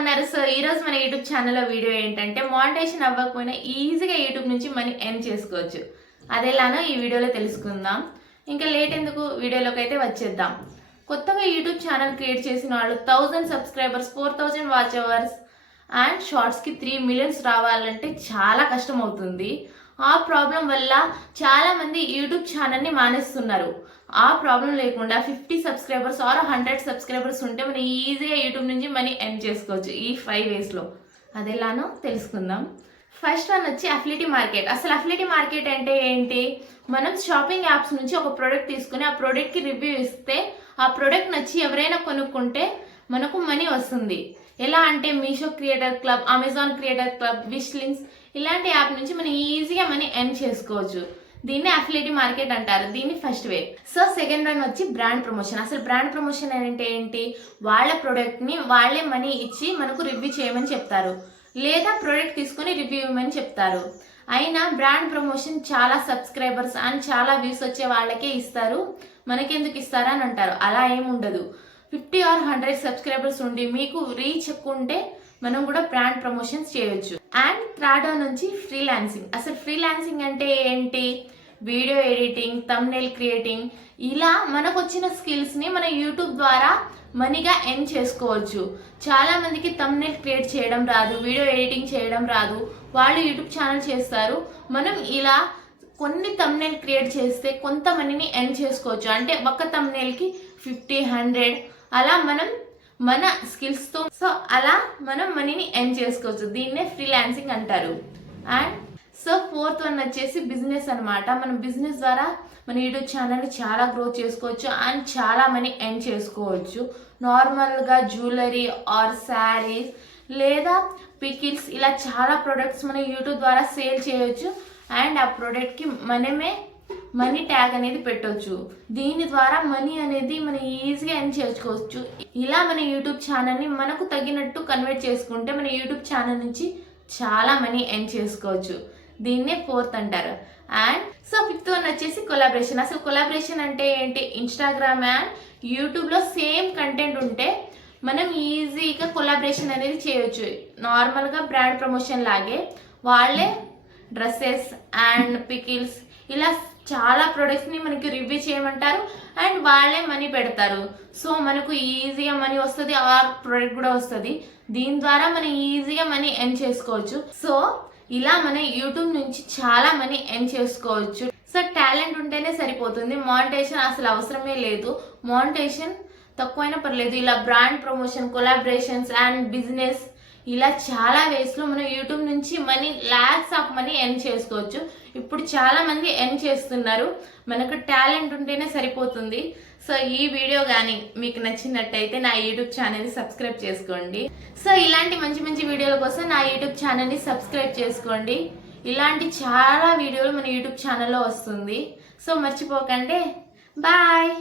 అన్నారు. సో ఈ రోజు మన యూట్యూబ్ ఛానల్లో వీడియో ఏంటంటే మానిటైజేషన్ అవ్వకపోయినా ఈజీగా యూట్యూబ్ నుంచి మనీ ఎర్న్ చేసుకోవచ్చు. అదెలానో ఈ వీడియోలో తెలుసుకుందాం. ఇంకా లేట్ ఎందుకు, వీడియోలోకి అయితే వచ్చేద్దాం. కొత్తగా యూట్యూబ్ ఛానల్ క్రియేట్ చేసిన వాళ్ళు 1000 సబ్స్క్రైబర్స్, 4000 వాచ్ అవర్స్ అండ్ షార్ట్స్కి 3 మిలియన్స్ రావాలంటే చాలా కష్టం అవుతుంది. ఆ ప్రాబ్లం వల్ల చాలామంది యూట్యూబ్ ఛానల్ని మానేస్తున్నారు. ఆ ప్రాబ్లం లేకుండా 50 సబ్స్క్రైబర్స్ ఆర్ 100 సబ్స్క్రైబర్స్ ఉంటే మనం ఈజీగా యూట్యూబ్ నుంచి మనీ ఎర్న్ చేసుకోవచ్చు ఈ 5 వేస్లో. అది ఎలానో తెలుసుకుందాం. ఫస్ట్ వన్ వచ్చి అఫిలియేట్ మార్కెట్. అసలు అఫిలియేట్ మార్కెట్ అంటే ఏంటి? మనం షాపింగ్ యాప్స్ నుంచి ఒక ప్రోడక్ట్ తీసుకుని ఆ ప్రోడక్ట్కి రివ్యూ ఇస్తే ఆ ప్రోడక్ట్ నచ్చి ఎవరైనా కొనుక్కుంటే మనకు మనీ వస్తుంది. ఎలా అంటే Meesho creator club, Amazon creator club, wish links ఇలాంటి యాప్ నుంచి మనం ఈజీగా మనీ ఎర్న్ చేసుకోవచ్చు. దీన్ని అఫిలియేట్ మార్కెట్ అంటారు. దీన్ని first way. So second one వచ్చి బ్రాండ్ ప్రమోషన్. అసలు బ్రాండ్ ప్రమోషన్ అంటే ఏంటి? వాళ్ళ ప్రోడక్ట్ని వాళ్ళే మనీ ఇచ్చి మనకు రివ్యూ చేయమని చెప్తారు, లేదా ప్రోడక్ట్ తీసుకొని రివ్యూ ఇవ్వమని చెప్తారు. అయినా బ్రాండ్ ప్రమోషన్ చాలా సబ్స్క్రైబర్స్ అండ్ చాలా వ్యూస్ వచ్చే వాళ్ళకే ఇస్తారు, మనకెందుకు ఇస్తారా అని అంటారు. అలా ఏముండదు. 50 or 100 సబ్స్క్రైబర్స్ ఉండి మీకు రీచ్ ఎక్కువ ఉంటే మనం కూడా బ్రాండ్ ప్రమోషన్స్ చేయొచ్చు. అండ్ థర్డ్ వన్ నుంచి ఫ్రీలాన్సింగ్. అసలు ఫ్రీలాన్సింగ్ అంటే ఏంటి? వీడియో ఎడిటింగ్, థంబ్నెయిల్ క్రియేటింగ్, ఇలా మనకు వచ్చిన స్కిల్స్ని మన యూట్యూబ్ ద్వారా మనీగా ఎర్న్ చేసుకోవచ్చు. చాలా మందికి థంబ్నెయిల్ క్రియేట్ చేయడం రాదు, వీడియో ఎడిటింగ్ చేయడం రాదు, వాళ్ళు యూట్యూబ్ ఛానల్ చేస్తారు. మనం ఇలా కొన్ని థంబ్నెయిల్ క్రియేట్ చేస్తే కొంత మనీని ఎర్న్ చేసుకోవచ్చు. అంటే ఒక థంబ్నెయిల్కి 50, 100 అలా మనం మన స్కిల్స్తో అలా మనం మనీని ఎర్న్ చేసుకోవచ్చు. దీన్నే ఫ్రీలాన్సింగ్ అంటారు. అండ్ సో ఫోర్త్ వన్ వచ్చేసి బిజినెస్ అనమాట. మనం బిజినెస్ ద్వారా మన యూట్యూబ్ ఛానల్ని చాలా గ్రో చేసుకోవచ్చు అండ్ చాలా మనీ ఎర్న్ చేసుకోవచ్చు. నార్మల్గా జ్యువెలరీ ఆర్ శారీస్ లేదా పికిల్స్ ఇలా చాలా ప్రొడక్ట్స్ మన యూట్యూబ్ ద్వారా సేల్ చేయొచ్చు. అండ్ ఆ ప్రోడక్ట్కి మనమే మనీ ట్యాగ్ అనేది పెట్టవచ్చు. దీని ద్వారా మనీ అనేది మనం ఈజీగా ఎర్న్ చేసుకోవచ్చు. ఇలా మన యూట్యూబ్ ఛానల్ని మనకు తగినట్టు కన్వర్ట్ చేసుకుంటే మన యూట్యూబ్ ఛానల్ నుంచి చాలా మనీ ఎర్న్ చేసుకోవచ్చు. దీన్నే ఫోర్త్ అంటారు. అండ్ సో ఫిఫ్త్ వన్ వచ్చేసి కొలాబరేషన్. అసలు కొలాబరేషన్ అంటే ఏంటి? ఇన్స్టాగ్రామ్ అండ్ యూట్యూబ్లో సేమ్ కంటెంట్ ఉంటే మనం ఈజీగా కొలాబరేషన్ అనేది చేయొచ్చు. నార్మల్గా బ్రాండ్ ప్రమోషన్ లాగే వాళ్ళే డ్రెస్సెస్ అండ్ పికిల్స్ ఇలా చాలా ప్రొడక్ట్స్ని మనకి రివ్యూ చేయమంటారు అండ్ వాళ్ళే మనీ పెడతారు. సో మనకు ఈజీగా మనీ వస్తుంది, ఆ ప్రోడక్ట్ కూడా వస్తుంది. దీని ద్వారా మనం ఈజీగా మనీ ఎర్న్ చేసుకోవచ్చు. సో ఇలా మన యూట్యూబ్ నుంచి చాలా మనీ ఎర్న్ చేసుకోవచ్చు. సో టాలెంట్ ఉంటేనే సరిపోతుంది, మానిటైజేషన్ అసలు అవసరమే లేదు. మానిటైజేషన్ తక్కువైనా పర్లేదు. ఇలా brand promotion, collaborations and business ఇలా చాలా వేస్లో మనం యూట్యూబ్ నుంచి money, lakhs of money earn చేసుకోవచ్చు. ఇప్పుడు చాలా మంది ఎర్న్ చేస్తున్నారు. మనకు టాలెంట్ ఉంటేనే సరిపోతుంది. సో ఈ వీడియో కానీ మీకు నచ్చినట్టయితే నా యూట్యూబ్ ఛానల్ని సబ్స్క్రైబ్ చేసుకోండి. సో ఇలాంటి మంచి మంచి వీడియోల కోసం నా యూట్యూబ్ ఛానల్ని సబ్స్క్రైబ్ చేసుకోండి. ఇలాంటి చాలా వీడియోలు మన యూట్యూబ్ ఛానల్లో వస్తుంది. సో మర్చిపోకండి. బాయ్.